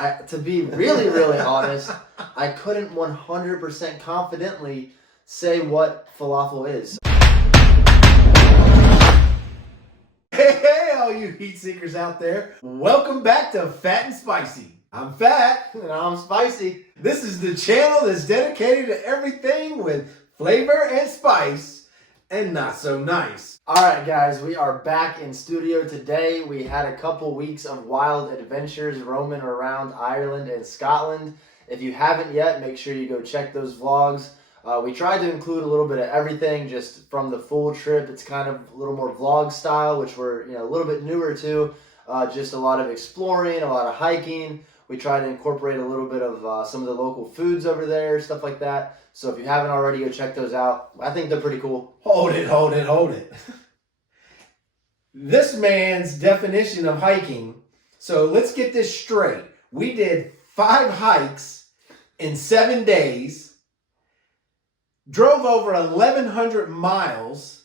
To be really honest, I couldn't 100% confidently say what falafel is. Hey, all you heat seekers out there. Welcome back to Fat and Spicy. I'm Fat. And I'm Spicy. This is the channel that's dedicated to everything with flavor and spice and not so nice. Alright guys, we are back in studio today. We had a couple weeks of wild adventures roaming around Ireland and Scotland. If you haven't yet, make sure you go check those vlogs. We tried to include a little bit of everything just from the full trip. It's kind of a little more vlog style, which we're a little bit newer to. Just a lot of exploring, a lot of hiking. We tried to incorporate a little bit of some of the local foods over there, stuff like that. So if you haven't already, go check those out. I think they're pretty cool. Hold it. This man's definition of hiking. So let's get this straight. We did 5 hikes in 7 days. Drove over 1,100 miles.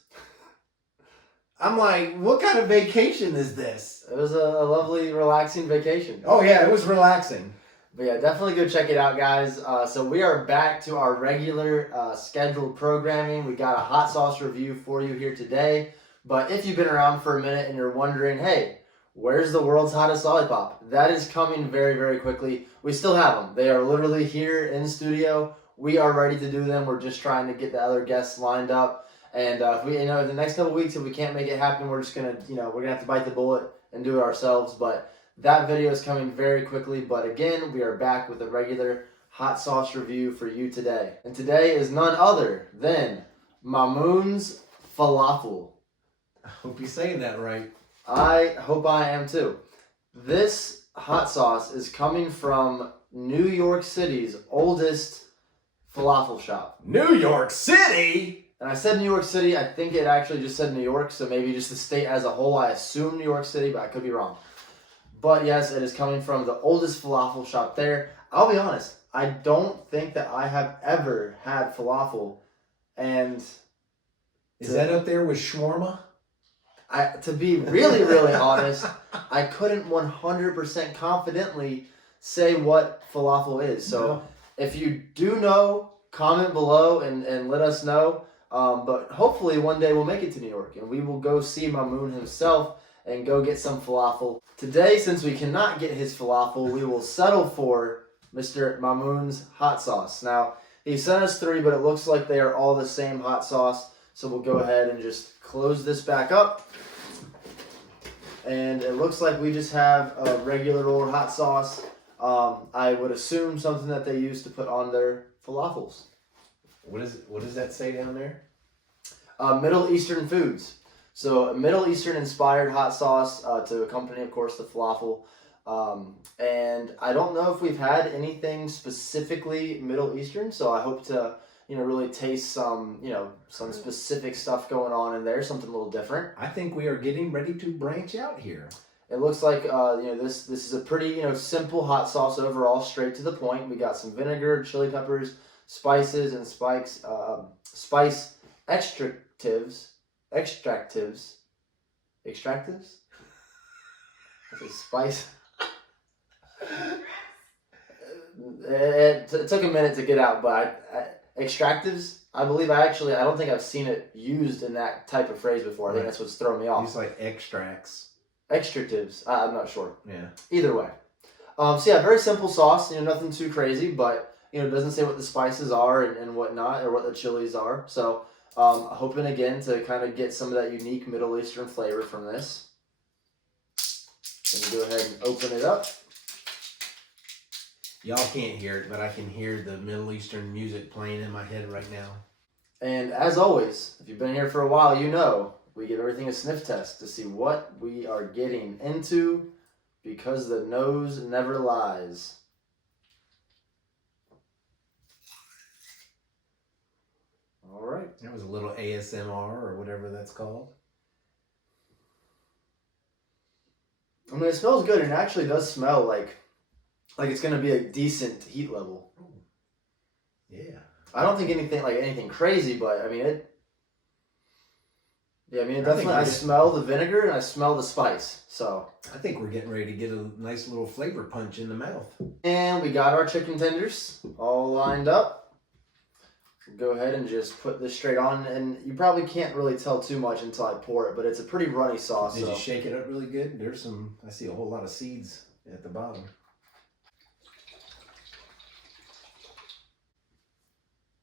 I'm like, what kind of vacation is this? It was a lovely, relaxing vacation. Oh yeah, it was relaxing. But yeah, definitely go check it out, guys. So we are back to our regular scheduled programming. We got a hot sauce review for you here today. But if you've been around for a minute and you're wondering, hey, where's the world's hottest lollipop? That is coming very quickly. We still have them. They are literally here in studio. We are ready to do them. We're just trying to get the other guests lined up. And if we, in the next couple weeks, if we can't make it happen, we're just gonna, we're gonna have to bite the bullet and do it ourselves. But that video is coming very quickly. But again, we are back with a regular hot sauce review for you today. And today is none other than Mamoun's Falafel. I hope you're saying that right. I hope I am too. This hot sauce is coming from New York City's oldest falafel shop. New York City? And I said New York City. I think it actually just said New York, so maybe just the state as a whole. I assume New York City, but I could be wrong. But yes, it is coming from the oldest falafel shop there. I'll be honest, I don't think that I have ever had falafel. And is that up there with shawarma? To be really honest, I couldn't 100% confidently say what falafel is. So if you do know, comment below and let us know. But hopefully one day we'll make it to New York and we will go see Mamoun himself and go get some falafel. Today, since we cannot get his falafel, we will settle for Mr. Mamoun's hot sauce. Now, he sent us 3, but it looks like they are all the same hot sauce. So we'll go ahead and just close this back up. And it looks like we just have a regular old hot sauce. I would assume something that they use to put on their falafels. What does that say down there? Middle Eastern foods. So a Middle Eastern inspired hot sauce to accompany, of course, the falafel. And I don't know if we've had anything specifically Middle Eastern, so I hope to really taste some specific stuff going on in there, something a little different. I think we are getting ready to branch out here. It looks like this is a pretty simple hot sauce overall, straight to the point. We got some vinegar, chili peppers, spices, and spice extractives. I say spice. It took a minute to get out, but extractives. I believe I don't think I've seen it used in that type of phrase before. I think that's what's throwing me off. It's like extracts. Extractives. I'm not sure. Yeah. Either way. So yeah, very simple sauce. Nothing too crazy, but it doesn't say what the spices are and whatnot, or what the chilies are. So hoping again to kind of get some of that unique Middle Eastern flavor from this. Gonna go ahead and open it up. Y'all can't hear it, but I can hear the Middle Eastern music playing in my head right now. And as always, if you've been here for a while, we give everything a sniff test to see what we are getting into, because the nose never lies. All right. That was a little ASMR or whatever that's called. I mean, it smells good, and it actually does smell like it's going to be a decent heat level. Yeah. I don't think anything crazy, but I mean, Yeah, I mean, definitely I smell the vinegar and I smell the spice. So I think we're getting ready to get a nice little flavor punch in the mouth. And we got our chicken tenders all lined up. Go ahead and just put this straight on, and you probably can't really tell too much until I pour it, but it's a pretty runny sauce. Did you shake it up really good? There's some, I see a whole lot of seeds at the bottom.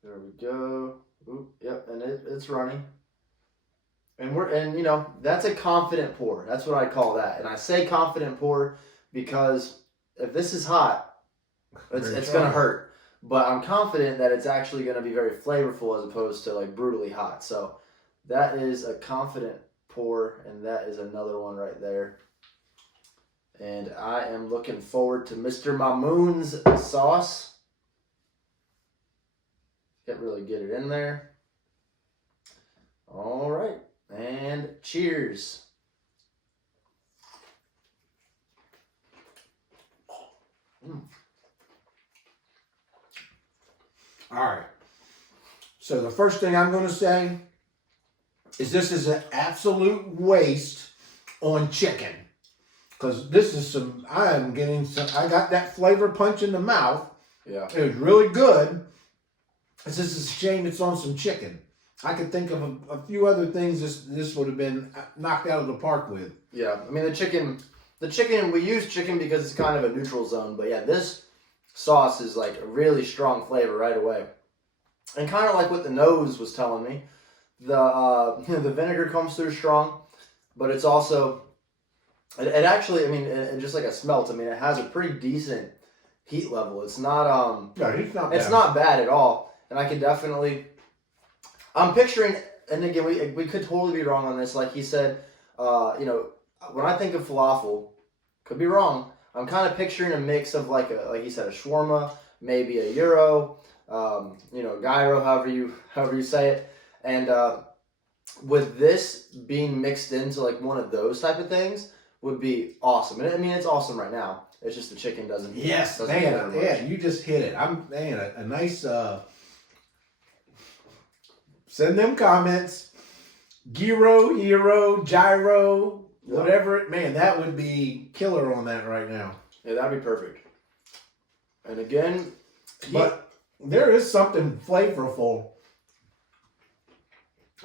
There we go. Oop, yep, and it's running. And you know, that's a confident pour. That's what I call that. And I say confident pour because if this is hot, it's gonna hurt. But I'm confident that it's actually gonna be very flavorful as opposed to like brutally hot. So that is a confident pour, and that is another one right there. And I am looking forward to Mr. Mamoun's sauce. Can't really get it in there. All right. And cheers. All right. So the first thing I'm going to say is this is an absolute waste on chicken. Because this is I got that flavor punch in the mouth. Yeah. It was really good. It's just a shame it's on some chicken. I could think of a few other things this would have been knocked out of the park with. Yeah, I mean the chicken, we use chicken because it's kind of a neutral zone, but yeah, this sauce is like a really strong flavor right away. And kind of like what the nose was telling me, the vinegar comes through strong, but it's also, it actually, I mean, it just like a smelt, I mean, it has a pretty decent heat level. It's not, No, it's not bad. It's not bad at all, and I can definitely, I'm picturing, and again, we could totally be wrong on this. Like he said, you know, when I think of falafel, could be wrong. I'm kind of picturing a mix of like he said, a shawarma, maybe a gyro, you know, gyro, however you say it, and with this being mixed into like one of those type of things would be awesome. And I mean, it's awesome right now. It's just the chicken doesn't. Yes, man, yeah, you just hit it. I'm man, a nice. Send them comments. Gyro, gyro, whatever. Man, that would be killer on that right now. Yeah, that'd be perfect. And again, but there is something flavorful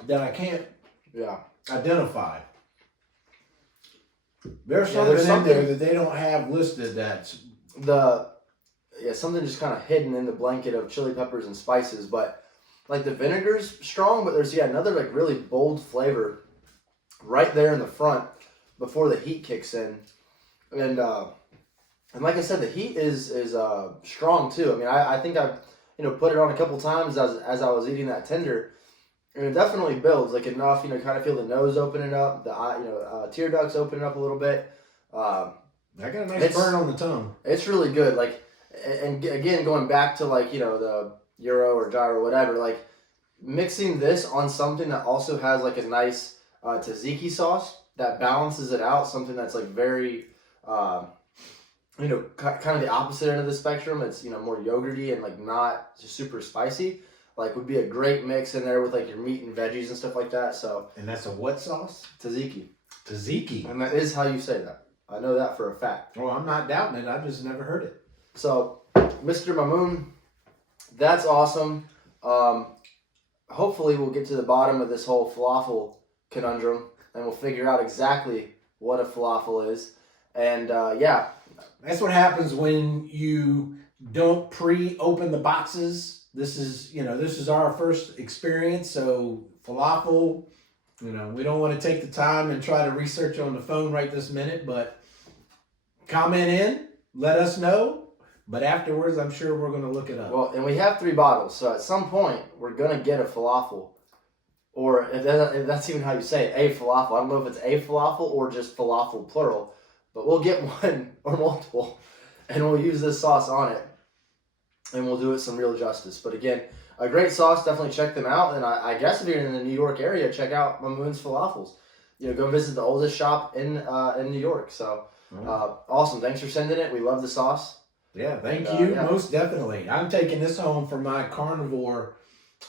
that I can't identify. There's something in there that they don't have listed that's something just kind of hidden in the blanket of chili peppers and spices, but like the vinegar's strong, but there's another like really bold flavor right there in the front before the heat kicks in, and like I said, the heat is strong too. I mean, I think I've put it on a couple times as I was eating that tender, and it definitely builds like enough, kind of feel the nose opening up, the eye, tear ducts opening up a little bit. I got a nice burn on the tongue. It's really good. Like, and again, going back to like the gyro or gyro, whatever, like mixing this on something that also has like a nice tzatziki sauce that balances it out, something that's like very, kind of the opposite end of the spectrum. It's, more yogurty and like not just super spicy, like would be a great mix in there with like your meat and veggies and stuff like that. So. And that's a what sauce? Tzatziki. Tzatziki. And that is how you say that. I know that for a fact. Well, I'm not doubting it. I've just never heard it. So, Mr. Mamoun, that's awesome. Hopefully we'll get to the bottom of this whole falafel conundrum and we'll figure out exactly what a falafel is. And that's what happens when you don't pre-open the boxes. This is our first experience. So falafel, we don't want to take the time and try to research on the phone right this minute, but comment in, let us know. But afterwards, I'm sure we're going to look it up. Well, and we have 3 bottles, so at some point, we're going to get a falafel. Or, if that's even how you say it, a falafel. I don't know if it's a falafel or just falafel plural. But we'll get one or multiple, and we'll use this sauce on it. And we'll do it some real justice. But again, a great sauce. Definitely check them out. And I guess if you're in the New York area, check out Mamoun's Falafels. Go visit the oldest shop in New York. So, awesome. Thanks for sending it. We love the sauce. Yeah, thank you. Most definitely. I'm taking this home for my carnivore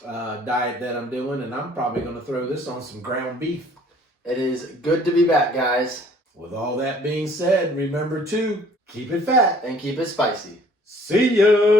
diet that I'm doing, and I'm probably going to throw this on some ground beef. It is good to be back, guys. With all that being said, remember to keep it fat And keep it spicy. See ya!